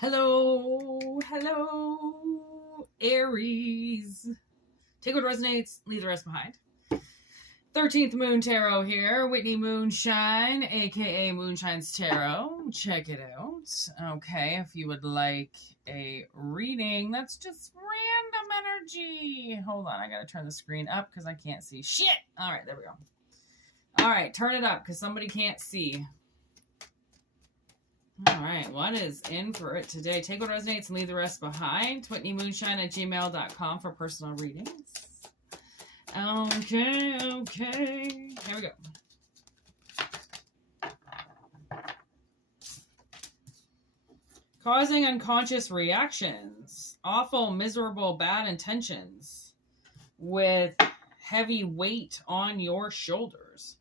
Hello, Aries. Take what resonates, leave the rest behind. 13th Moon Tarot here. Whitney Moonshine, aka Moonshine's Tarot. Check it out. Okay, if you would like a reading that's just random energy. Hold on, I gotta turn the screen up because I can't see shit. All right, there we go. All right, turn it up because somebody can't see. All right, what is in for it today? Take what resonates and leave the rest behind. WhîtneyMoonshine@gmail.com for personal readings. Okay. Here we go. Causing unconscious reactions. Awful, miserable, bad intentions. With heavy weight on your shoulders.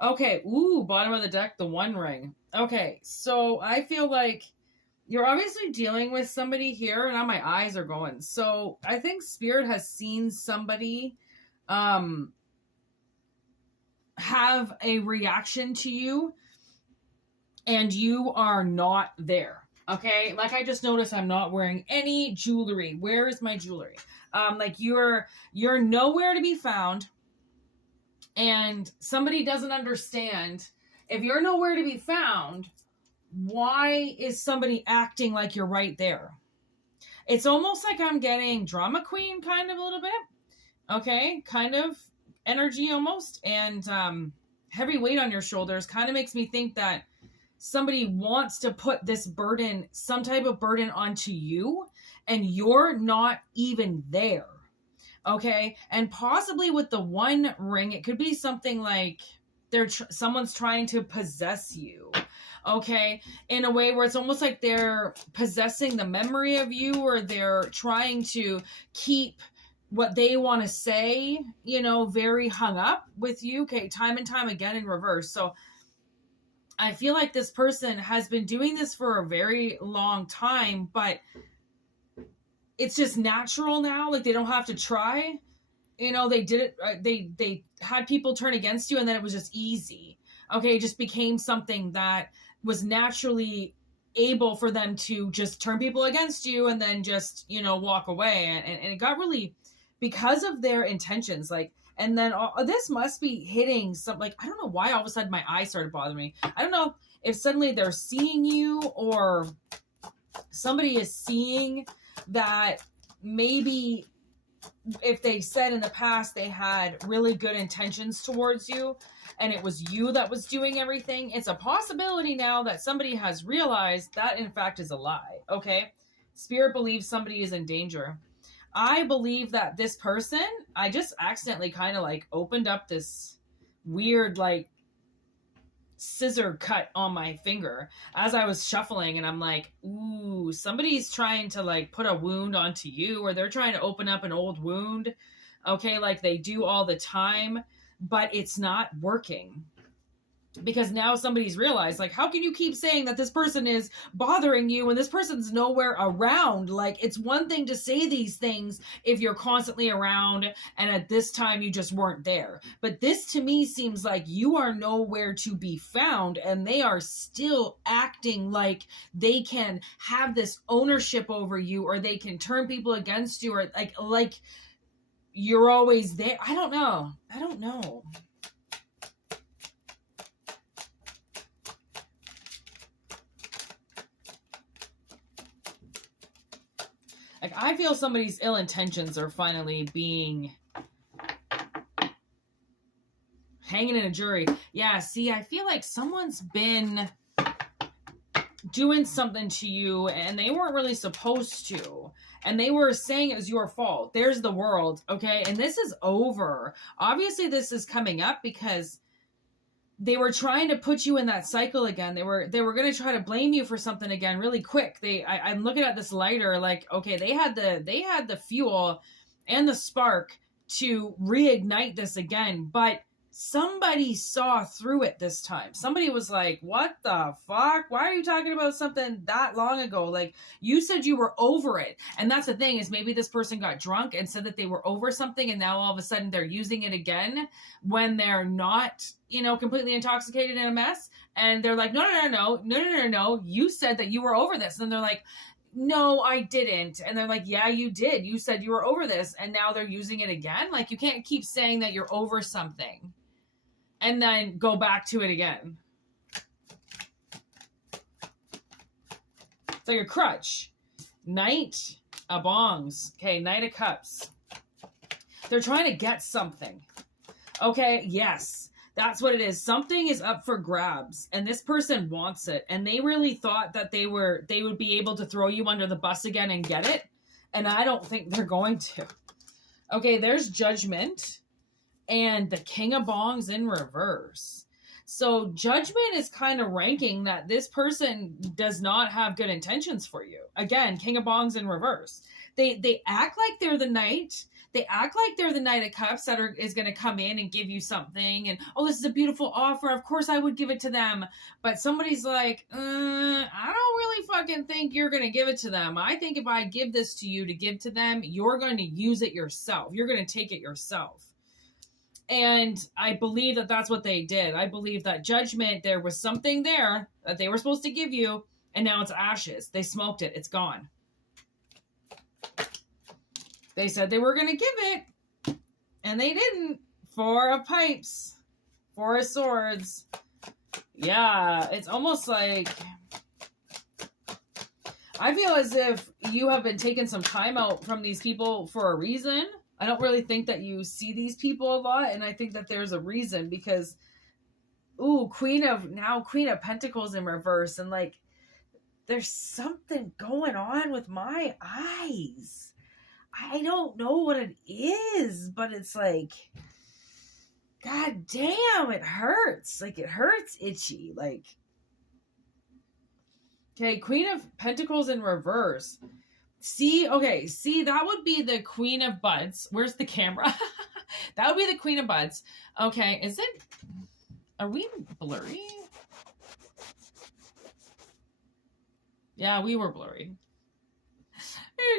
Okay, ooh, bottom of the deck, the One Ring. Okay, so I feel like you're obviously dealing with somebody here, and now my eyes are going. So I think Spirit has seen somebody have a reaction to you, and you are not there. Okay, like I just noticed I'm not wearing any jewelry. Where is my jewelry? Like you're nowhere to be found, and somebody doesn't understand. If you're nowhere to be found, why is somebody acting like you're right there? It's almost like I'm getting drama queen kind of a little bit. Okay, kind of energy almost. And heavy weight on your shoulders kind of makes me think that somebody wants to put this burden, some type of burden onto you, and you're not even there. Okay, and possibly with the One Ring, it could be something like someone's trying to possess you, okay, in a way where it's almost like they're possessing the memory of you, or they're trying to keep what they want to say, you know, very hung up with you, okay, time and time again in reverse. So I feel like this person has been doing this for a very long time, but it's just natural now. Like they don't have to try. You know, they did it. They had people turn against you, and then it was just easy. Okay, it just became something that was naturally able for them to just turn people against you, and then just, you know, walk away. And it got really, because of their intentions. Like, and then this must be hitting some. Like, I don't know why all of a sudden my eyes started bothering me. I don't know if suddenly they're seeing you, or somebody is seeing that maybe if they said in the past they had really good intentions towards you and it was you that was doing everything. It's a possibility now that somebody has realized that in fact is a lie. Okay, Spirit believes somebody is in danger. I believe that this person, I just accidentally kind of like opened up this weird like scissor cut on my finger as I was shuffling, and I'm like, ooh, somebody's trying to like put a wound onto you, or they're trying to open up an old wound, okay, like they do all the time, but it's not working. Because now somebody's realized, like, how can you keep saying that this person is bothering you when this person's nowhere around? Like, it's one thing to say these things if you're constantly around and at this time you just weren't there. But this to me seems like you are nowhere to be found, and they are still acting like they can have this ownership over you, or they can turn people against you, or like you're always there. I don't know. Like, I feel somebody's ill intentions are finally being hanging in a jury. Yeah, see, I feel like someone's been doing something to you and they weren't really supposed to. And they were saying it was your fault. There's the world, okay? And this is over. Obviously, this is coming up because they were trying to put you in that cycle again. They were going to try to blame you for something again really quick. I'm looking at this lighter like, okay, they had the fuel and the spark to reignite this again, but somebody saw through it this time. Somebody was like, what the fuck? Why are you talking about something that long ago? Like, you said you were over it. And that's the thing, is maybe this person got drunk and said that they were over something, and now all of a sudden they're using it again when they're not, you know, completely intoxicated in a mess. And they're like, no, you said that you were over this. And they're like, no, I didn't. And they're like, yeah, you did. You said you were over this. And now they're using it again. Like, you can't keep saying that you're over something and then go back to it again. It's like a crutch. Knight of Bongs. Okay, Knight of Cups. They're trying to get something. Okay, yes. That's what it is. Something is up for grabs, and this person wants it, and they really thought that they would be able to throw you under the bus again and get it, and I don't think they're going to. Okay, there's Judgment and the King of Bongs in reverse. So Judgment is kind of ranking that this person does not have good intentions for you. Again, King of Bongs in reverse. They act like they're the knight. They act like they're the Knight of Cups that is going to come in and give you something. And, oh, this is a beautiful offer. Of course I would give it to them. But somebody's like, I don't really fucking think you're going to give it to them. I think if I give this to you to give to them, you're going to use it yourself. You're going to take it yourself. And I believe that that's what they did. I believe that Judgment, there was something there that they were supposed to give you, and now it's ashes. They smoked it. It's gone. They said they were going to give it, and they didn't. Four of Pipes. Four of Swords. Yeah, it's almost like, I feel as if you have been taking some time out from these people for a reason. I don't really think that you see these people a lot, and I think that there's a reason, because, ooh, Queen of Pentacles in reverse, and like, there's something going on with my eyes. I don't know what it is, but it's like, god damn, it hurts. Like, it hurts itchy. Like, okay, Queen of Pentacles in reverse. See, okay, see, that would be the Queen of Buds. Where's the camera? That would be the Queen of Buds. Okay, is it, are we blurry? Yeah, we were blurry.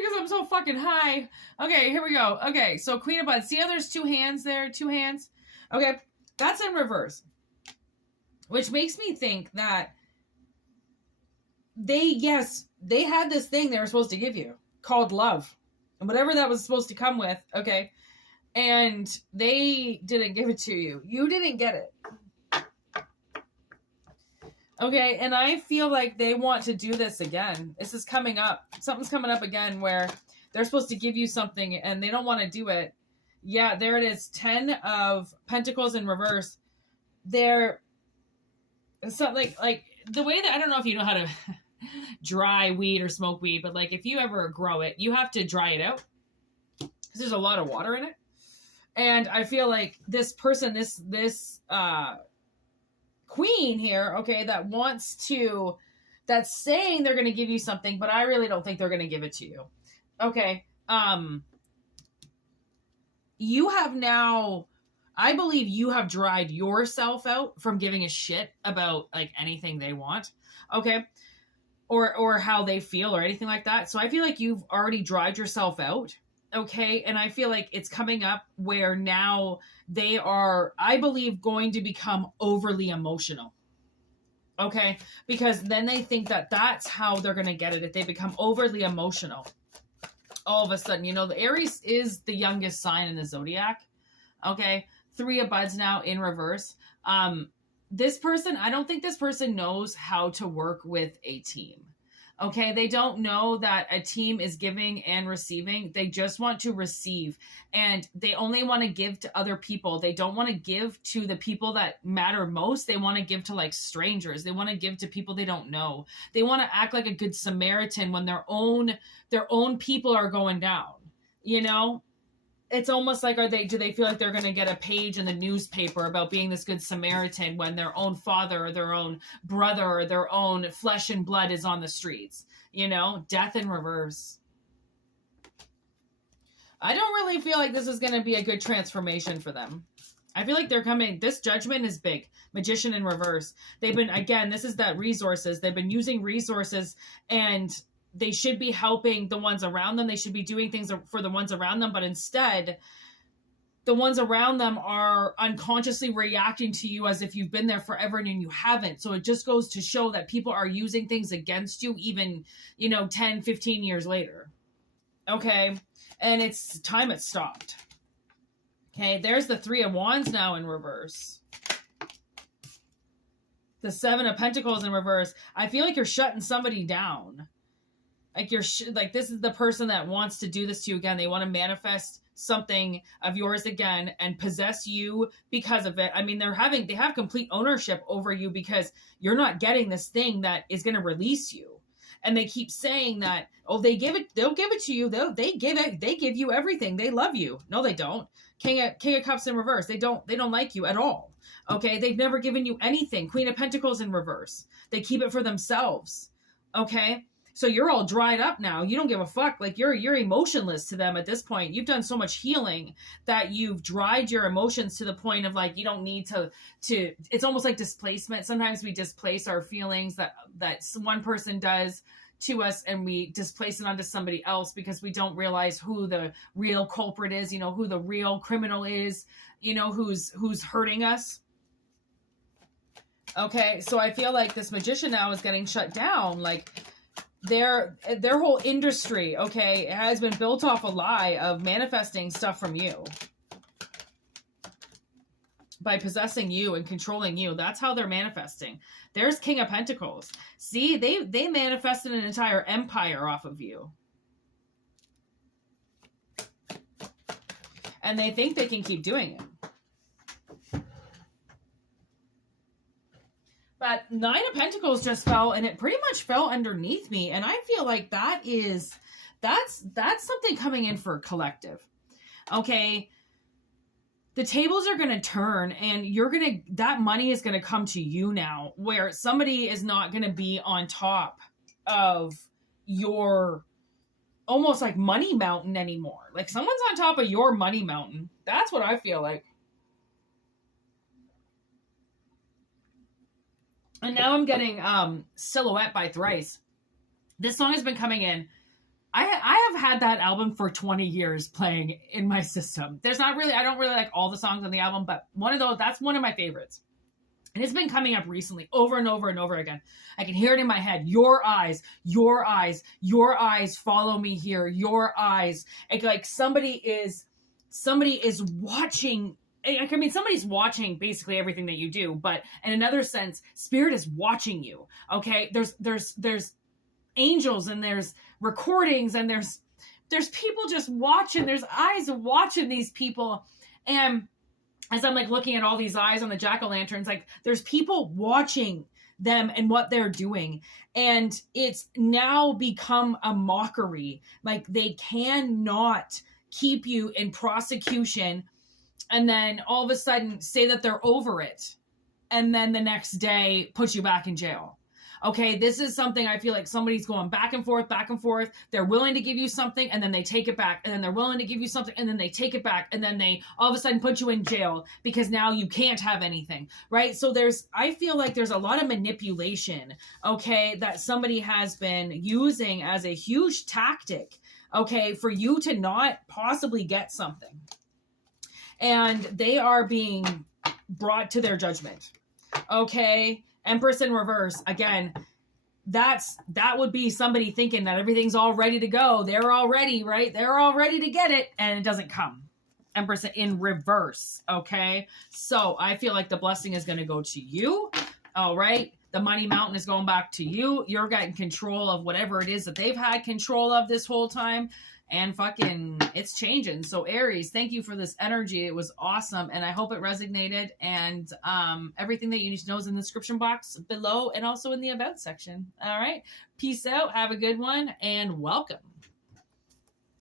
Because I'm so fucking high. Okay, here we go. Okay, so Queen of Buds. See how there's two hands there? Two hands? Okay, that's in reverse. Which makes me think that they had this thing they were supposed to give you called love. And whatever that was supposed to come with, okay? And they didn't give it to you. You didn't get it. Okay, and I feel like they want to do this again. This is coming up. Something's coming up again where they're supposed to give you something and they don't want to do it. Yeah, there it is. 10 of Pentacles in reverse. They're something like the way that, I don't know if you know how to dry weed or smoke weed, but like if you ever grow it, you have to dry it out because there's a lot of water in it. And I feel like this person, this queen here, okay, that's saying they're going to give you something, but I really don't think they're going to give it to you. Okay. You have now, I believe you have dried yourself out from giving a shit about like anything they want. Okay. Or how they feel or anything like that. So I feel like you've already dried yourself out. Okay. And I feel like it's coming up where now they are, I believe, going to become overly emotional. Okay. Because then they think that that's how they're going to get it. If they become overly emotional, all of a sudden, you know, the Aries is the youngest sign in the Zodiac. Okay. 3 of Buds now in reverse. This person, I don't think this person knows how to work with a team. Okay, they don't know that a team is giving and receiving. They just want to receive, and they only want to give to other people. They don't want to give to the people that matter most. They want to give to like strangers. They want to give to people they don't know. They want to act like a good Samaritan when their own people are going down. You know, it's almost like, do they feel like they're going to get a page in the newspaper about being this good Samaritan when their own father or their own brother or their own flesh and blood is on the streets? You know, death in reverse. I don't really feel like this is going to be a good transformation for them. I feel like they're coming. This Judgment is big. Magician in reverse. They've been, again, this is that resources. They've been using resources, and they should be helping the ones around them. They should be doing things for the ones around them. But instead, the ones around them are unconsciously reacting to you as if you've been there forever and you haven't. So it just goes to show that people are using things against you even, 10, 15 years later. Okay. And it's time it stopped. Okay, there's the Three of Wands now in reverse. The Seven of Pentacles in reverse. I feel like you're shutting somebody down. Like this is the person that wants to do this to you again. They want to manifest something of yours again and possess you because of it. I mean, they have complete ownership over you because you're not getting this thing that is going to release you. And they keep saying that, they'll give it to you. They give you everything. They love you. No, they don't. King of Cups in reverse. They don't like you at all. Okay. They've never given you anything. Queen of Pentacles in reverse. They keep it for themselves. Okay. So you're all dried up now. You don't give a fuck. Like you're emotionless to them at this point. You've done so much healing that you've dried your emotions to the point of like, you don't need to, it's almost like displacement. Sometimes we displace our feelings that one person does to us, and we displace it onto somebody else because we don't realize who the real culprit is, who the real criminal is, who's hurting us. Okay. So I feel like this Magician now is getting shut down. Like, their whole industry, okay, has been built off a lie of manifesting stuff from you. By possessing you and controlling you. That's how they're manifesting. There's King of Pentacles. See, they manifested an entire empire off of you. And they think they can keep doing it. But Nine of Pentacles just fell, and it pretty much fell underneath me. And I feel like that's something coming in for a collective. Okay. The tables are going to turn, and that money is going to come to you now, where somebody is not going to be on top of your almost like money mountain anymore. Like someone's on top of your money mountain. That's what I feel like. And now I'm getting Silhouette by Thrice. This song has been coming in. I have had that album for 20 years playing in my system. I don't really like all the songs on the album, but that's one of my favorites. And it's been coming up recently over and over and over again. I can hear it in my head. Your eyes, your eyes, your eyes follow me here. Your eyes. And like somebody is watching. I mean, somebody's watching basically everything that you do, but in another sense, spirit is watching you. Okay. There's angels, and there's recordings, and there's people just watching. There's eyes watching these people. And as I'm like looking at all these eyes on the jack-o'-lanterns, like there's people watching them and what they're doing. And it's now become a mockery. Like they cannot keep you in prosecution and then all of a sudden say that they're over it. And then the next day put you back in jail. Okay, this is something I feel like somebody's going back and forth, back and forth. They're willing to give you something, and then they take it back. And then they're willing to give you something, and then they take it back. And then they all of a sudden put you in jail because now you can't have anything, right? So I feel like there's a lot of manipulation, okay, that somebody has been using as a huge tactic, okay, for you to not possibly get something. And they are being brought to their judgment, okay? Empress in reverse, again, that would be somebody thinking that everything's all ready to go. They're all ready, right? They're all ready to get it, and it doesn't come. Empress in reverse, okay? So I feel like the blessing is going to go to you, all right? The money mountain is going back to you. You're getting control of whatever it is that they've had control of this whole time. And fucking, it's changing. So Aries, thank you for this energy. It was awesome. And I hope it resonated. And everything that you need to know is in the description box below and also in the about section. All right. Peace out. Have a good one and welcome.